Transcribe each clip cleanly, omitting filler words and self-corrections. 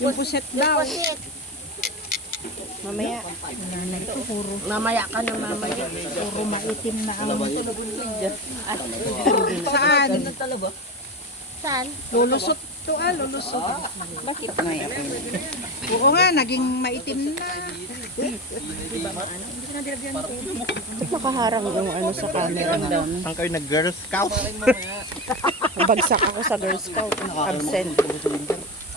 Yung puset daw. Pusit. Mamaya. Wala na ito. Puro, Mamaya ka na mamaya. puro maitim na ang... Saan? Saan? Lulusot to lulusot. Bakit ngayon? Oo nga, naging maitim na. Nakaharang yung ano sa camera. Saan kayo nag-Girl Scout? Bagsak ako sa Girl Scout. Absent.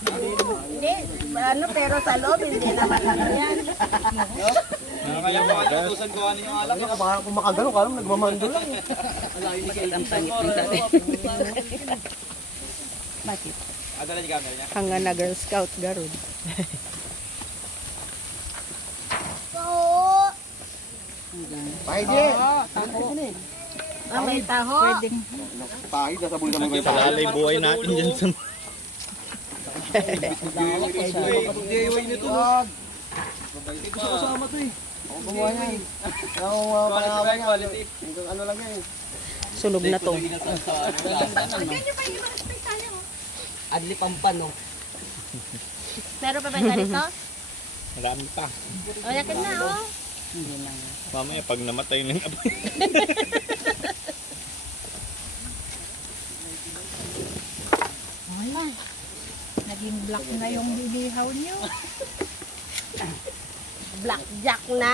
Hindi, ano, pero sa loob, hindi naman ako yan. Kaya mga tutusan ko ano yung alak. Kung makagano ka lang, nagmamando lang. Ang pangit ng dati. Bakit? Adala yung camera niya. Hanga na Girl Scout garod. Pahidi! May taho. Pwedeng Pahid, nasa bulan naman kayo. Salalay buhay natin dyan sa... DIY nito. Gusto ko sama to eh. Ako gumawa niyan. Ang pangawa niya. Ano lang yan. Sunog na to. Adli Pampano. Meron pa ba tayo dito? Marami pa. O, yakin na, oh. Mamaya pag namatay na yung apoy. Wala. Naging black na yung bibihaw niyo. Blackjack na.